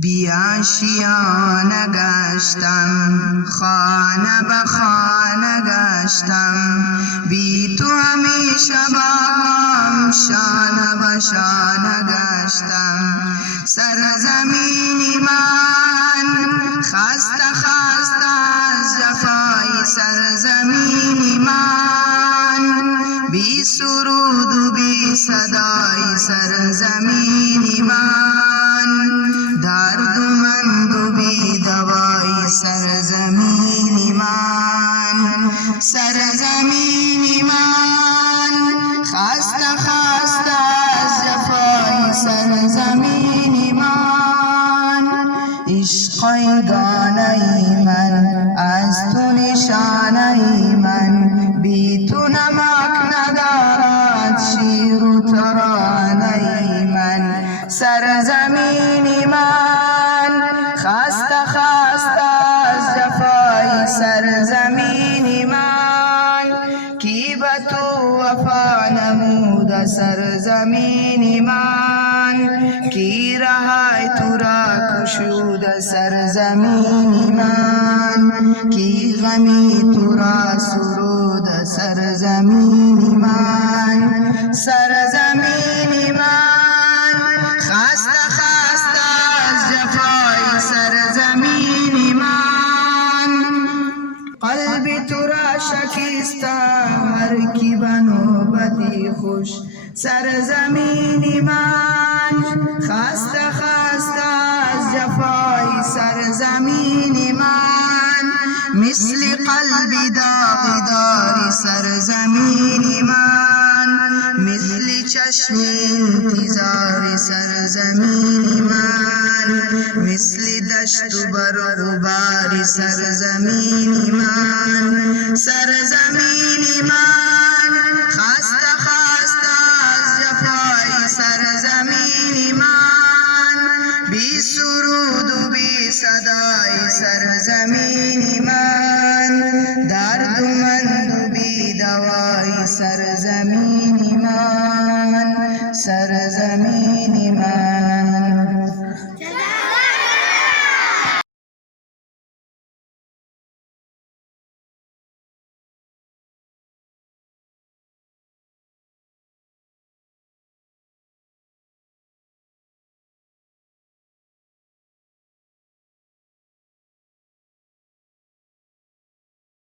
بی آشیانه گشتم، خانه به خانه گشتم، بی تو همیشه باغم شانه به شانه گشتم. سرزمینی من خسته خسته از جفای سرزمینی من، بی سرود و بی صدای سرزمینی من، دردمند و بی دوای سرزمینی من. سرزمینی من خسته خسته از جفای سرزمینی من، عشق یگانه من از تو نشانه من، بی تو نمک ندارد شیر و ترانه من. سرزمینی من خسته خسته از جفای سرزمینی من، کی به تو وفا نمود سرزمینی من، کی رهای تو را کشود سرزمینی من، کی غمی تو را سرود سرزمینی من. سرزمینی من خسته خسته از جفای سرزمینی من، قلب تو را شکسته هر کی به نوبتی خوش سرزمینی من، خسته خسته از جفای سرزمینی من، مثل قلب داغدار سرزمینی من، مثل چشم انتظار سرزمینی من، مثل دشت و برغبار سرزمینی من. سرزمینی من خسته خسته از جفای سرزمینی من، بی سرود و بی صدای سرزمینی من، دردمند و بی دوای سرزمینی من. سرزمینی من.